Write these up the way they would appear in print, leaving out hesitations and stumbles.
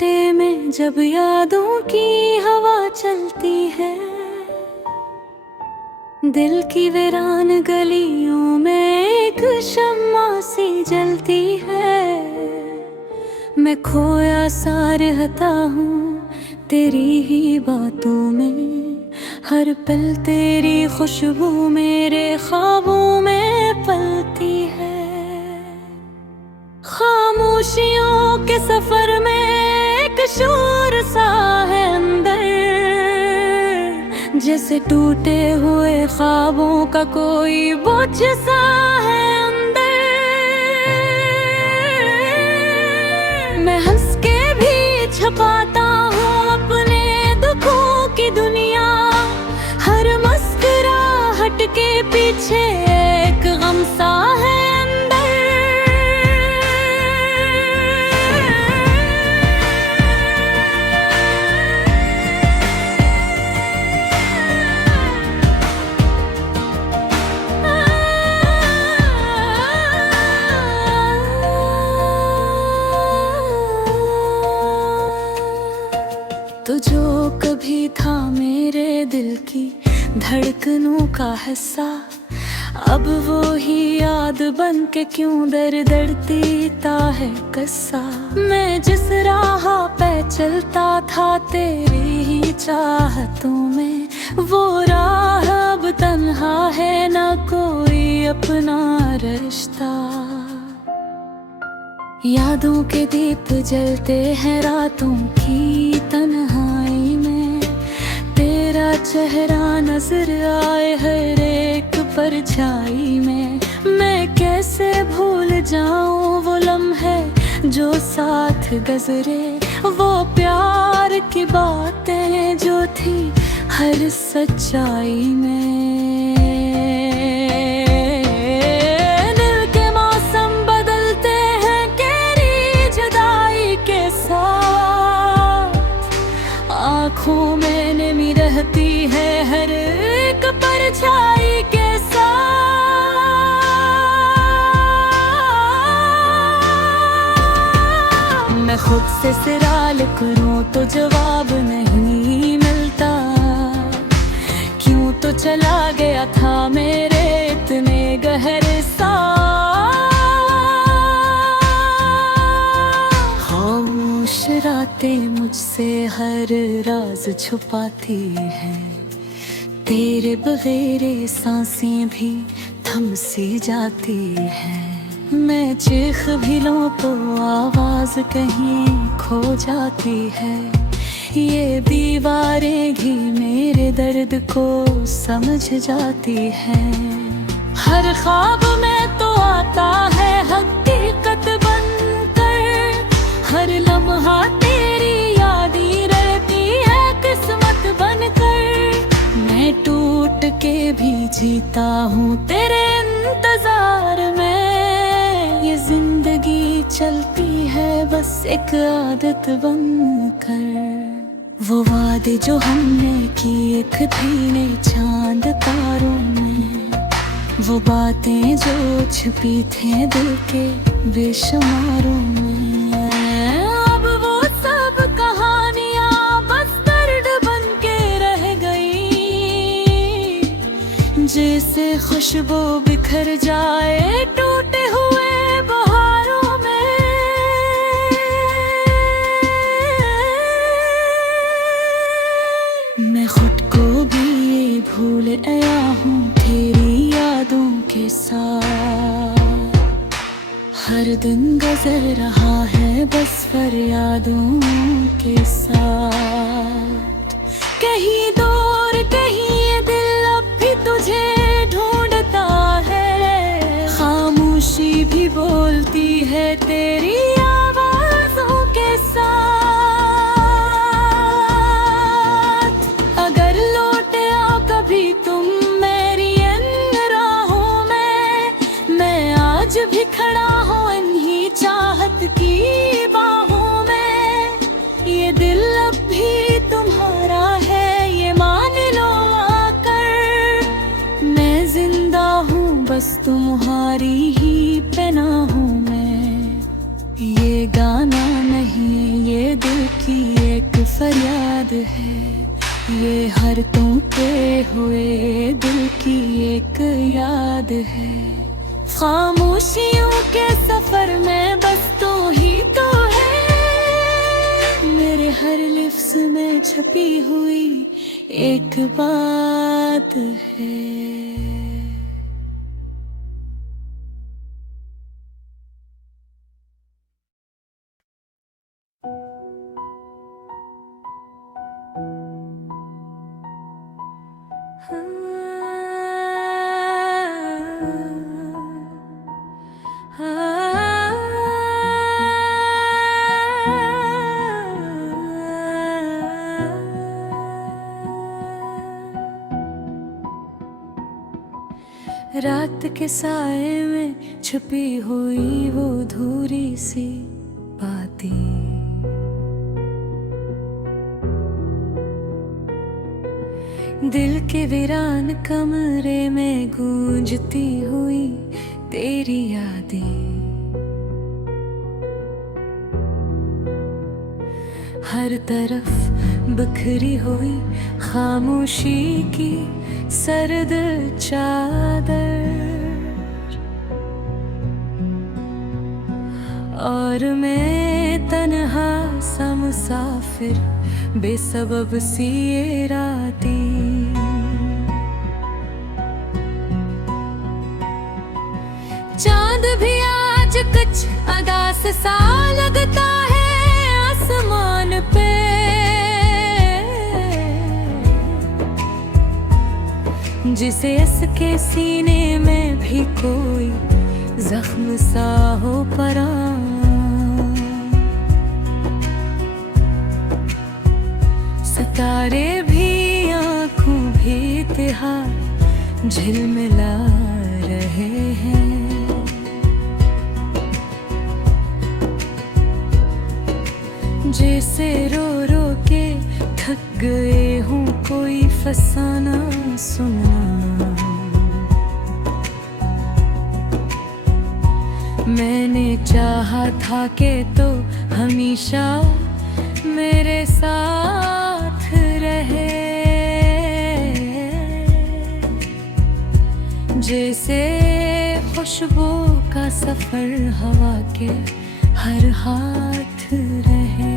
सन्नाटे में जब यादों की हवा चलती है, दिल की वीरान गलियों में एक शम्मा सी जलती है। मैं खोया सा रहता हूँ तेरी ही बातों में, हर पल तेरी खुशबू मेरे ख्वाबों में पलती है। खामोशियों के सफर में एक शोर सा है अंदर, जैसे टूटे हुए ख्वाबों का कोई बोझ सा है अंदर। मैं हंस के भी छुपाता हूँ अपने दुखों की दुनिया, हर मुस्कुराहट के पीछे एक गम सा है अंदर। तो जो कभी था मेरे दिल की धड़कनों का हिस्सा, अब वो ही याद बन के क्यों दर दर देता है किस्सा। मैं जिस राह पे चलता था तेरी ही चाहतों में, वो राह अब तन्हा है, ना कोई अपना रिश्ता। यादों के दीप जलते हैं रातों की तन्हाई में, तेरा चेहरा नजर आए हर एक परछाई में। मैं कैसे भूल जाऊं वो लम्हे जो साथ गुजरे, वो प्यार की बातें जो थी हर सच्चाई में। दिल के मौसम बदलते हैं तेरी जुदाई के साथ, आँखों में नमी रहती है हर एक परछाई के साथ। मैं खुद से सवाल करूं तो जवाब नहीं मिलता, क्यों तो चला गया था मेरे इतने गहरे साथ। खामोश रातें मुझसे हर राज छुपाती हैं, तेरे बगैर सांसें भी थम सी जाती हैं। मैं चीख भी लूं तो आवाज कहीं खो जाती है, ये दीवारें भी मेरे दर्द को समझ जाती हैं। हर ख्वाब में तो आता है हकीकत बनकर, हर लम्हा तेरी याद ही रहती है किस्मत बनकर। मैं टूट के भी जीता हूँ तेरे इंतजार में, ये जिंदगी चलती है बस एक आदत बनकर। वो वादे जो हमने किए एक धीरे चांद तारों में, वो बातें जो छुपी थे दिल के बेशुमारों में। अब वो सब कहानियां बस दर्द बन के रह गई, जैसे खुशबू बिखर जाए टूटे हुए बहारों में। मैं खुद को भी ये भूल आया हूँ तेरी यादों के साथ, हर दिन गुजर रहा है बस फरियादों के साथ। कहीं दूर कहीं ये दिल अब भी तुझे ढूंढता है, खामोशी भी बोलती है तेरी आवाज़ों के साथ। अगर लौट आओ कभी तुम मेरी इन राहों में, मैं आज भी खड़ा हूँ इन्हीं चाहत की बाहों में। ये दिल अब भी तुम्हारा है ये मान लो आकर, मैं जिंदा हूँ बस तुम्हारी ही पनाहों में। ये गाना नहीं ये दिल फरियाद है, ये हर टूटे हुए दिल की एक याद है। खामोशियों के सफर में बस तू ही तो है, मेरे हर लिफ्स में छपी हुई एक बात है। रात के साए में छुपी हुई वो धूरी सी बातें, दिल के वीरान कमरे में गूंजती हुई तेरी यादें। हर तरफ बिखरी हुई खामोशी की सर्द चादर, और मैं तन्हा सा मुसाफिर, बेसबब सी ये रातें। चांद भी आज कुछ अदास सा लगता है आसमान पे, जिसे इसके सीने में भी कोई जख्म सा हो पड़ा। सितारे भी आँखों भी तिहार झिलमिला रहे हैं, जैसे रो रो के थक गए हूँ, कोई फसाना सुना। मैंने चाहा था कि तो हमेशा मेरे साथ रहे, जैसे खुशबू का सफर हवा के हर हाथ रहे।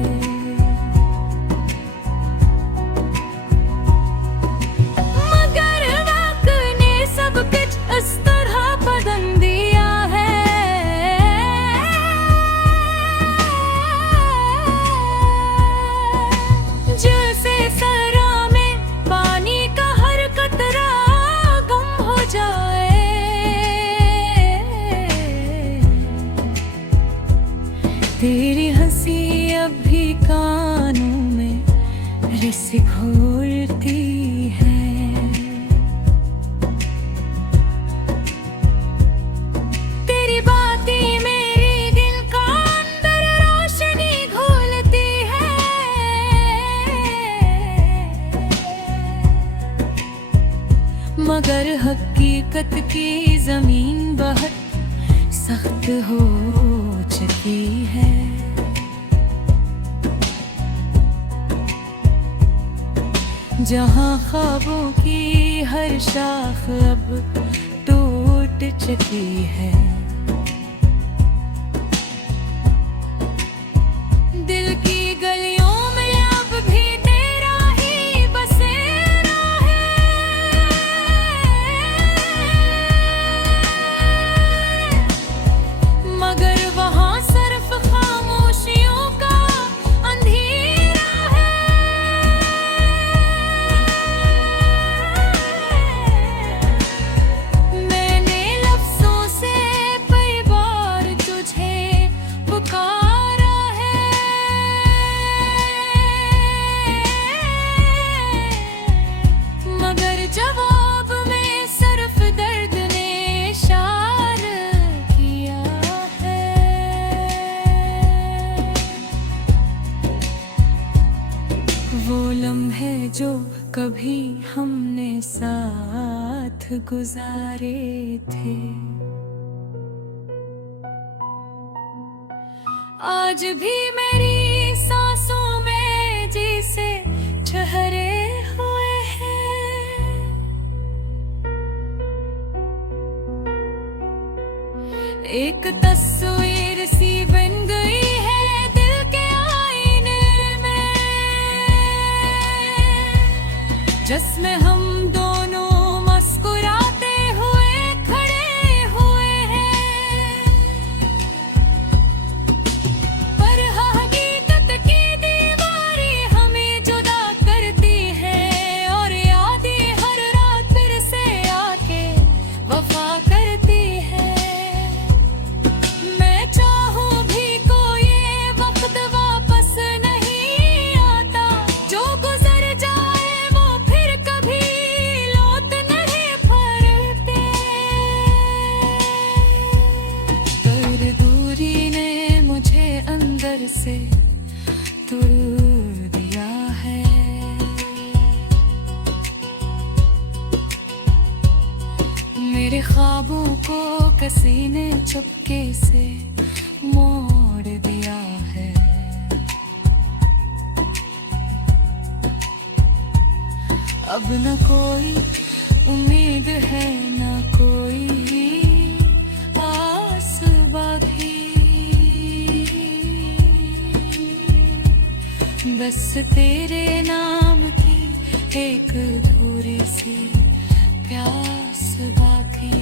मगर वक्त ने सब कुछ इस तरह बदल दिया है, जैसे सरा में पानी का हर कतरा गुम हो जाए। तेरी हंसी अब भी कानों में रिस घोलती है, तेरी बातें मेरे दिल का अंदर रोशनी घोलती है। मगर हकीकत की जमीन बहुत सख्त हो चुकी है, जहाँ ख्वाबों की हर शाख अब टूट चुकी है। दिल की गलियों में अब भी तेरा ही बसेरा है, मगर वहाँ सिर्फ खामोशियों का अंधेरा है। मैंने लफ्जों से कई बार तुझे पुकारा है, मगर जवाब में सिर्फ दर्द ने इशारा किया है। वो लम्हे जो कभी हमने साथ गुजारे थे, आज भी मेरी सांसों में जैसे एक तस्वीर सी बन गई है दिल के आईने में, जिसमें हम दोनों मुस्कुराते हुए खड़े हुए हैं। पर हकीकत की दीवारी हमें जुदा करती है, और यादें हर रात फिर से आके वफा करती है। मैं चाहूं भी कोई ये वक्त वापस नहीं आता, जो गुजर जाए वो फिर कभी लौट नहीं पड़ते। पर दूरी ने मुझे अंदर से तोड़ दिया है। मेरे ख्वाबों को किसी ने चुपके से मोड़ दिया है। अब न कोई उम्मीद है, न कोई आस बाकी, बस तेरे नाम की एक अधूरी सी प्यास बाकी।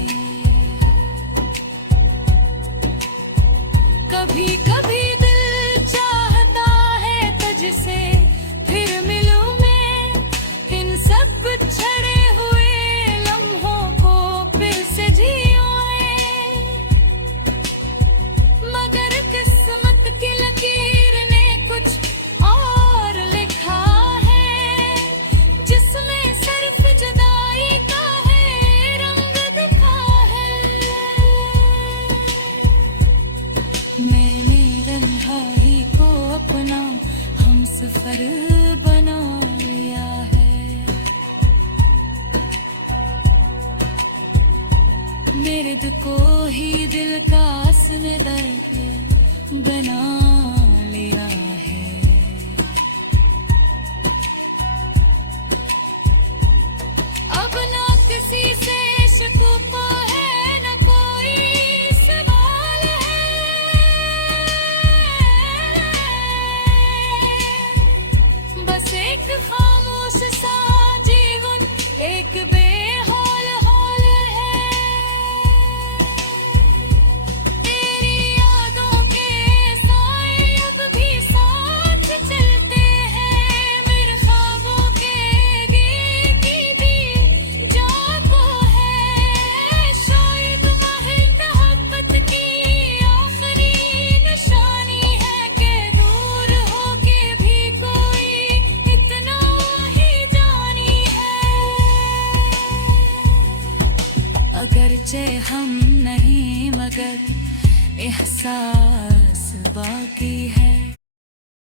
कभी कभी दिल चाहता है तुझसे फिर मिलूं मैं, इन सब बिछड़े हुए लम्हों को फिर से जियूं मैं। मगर किस्मत की लकीर ने कुछ और लिखा है, जिसमें सिर्फ जुदाई का है रंग दिखा है। मैंने तन्हाई को अपना हमसफर बना लिया है। मेरे दिल को ही दिल का असली दर्द बना लिया है। अब ना किसी से शिकवा है, न कोई सवाल है, बस एक खामोश सा जीवन, एक बेहाल हाल है। तेरी यादों के साए अब भी साथ चलते हैं, मेरे ख्वाबों के गीत की भी जागो है। शायद मोहब्बत की आखिरी निशानी है कि दूर होके भी कोई इतना ही जानी है। अगरचे हम नहीं मगर एहसास बाकी है।